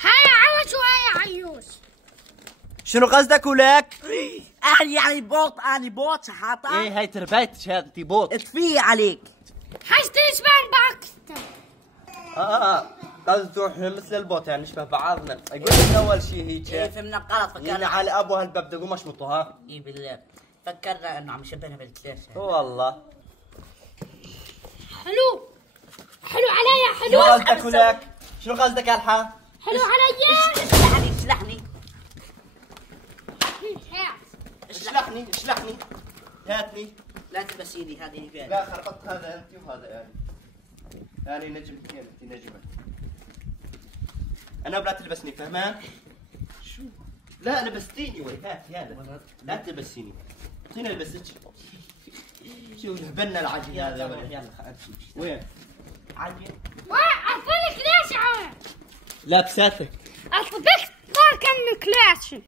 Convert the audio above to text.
هيا عوش وهيا عيوش. شنو قصدك ولك؟ يعني بوت شحاطة. ايه هاي تربيتش هذا بوت. اطفي عليك. حاجتي يشبه باكستان. قصدي تروح مثل البوت يعني نشبه بعضنا. اقول لك اول شيء هيك. ايه فهمنا غلط، فكرنا على ابو هالباب دقوا مشمطوا ها. ايه بالله فكرنا انه عم يشبهنا بالكلاش. والله حلو عليا شنو حلو. قصدك ولك؟ شنو قصدك يا الحا؟ حلو عليا. اشلحني. اشلحني هاتني. لا تلبس ايدي هذه فيها. لا خربطت هذا انت وهذا يعني نجمتين انت نجمه. انا ولا تلبسني فهمان؟ شو؟ لا لبستيني وي هاتي هذا. لا تلبسيني. اعطيني البسك. شو هبلنا العجين هذا ولا؟ يلا امشي. وين؟ عجين. اعطيني كلاش عوي. لابساتك. اطبقت طار كم كلاش.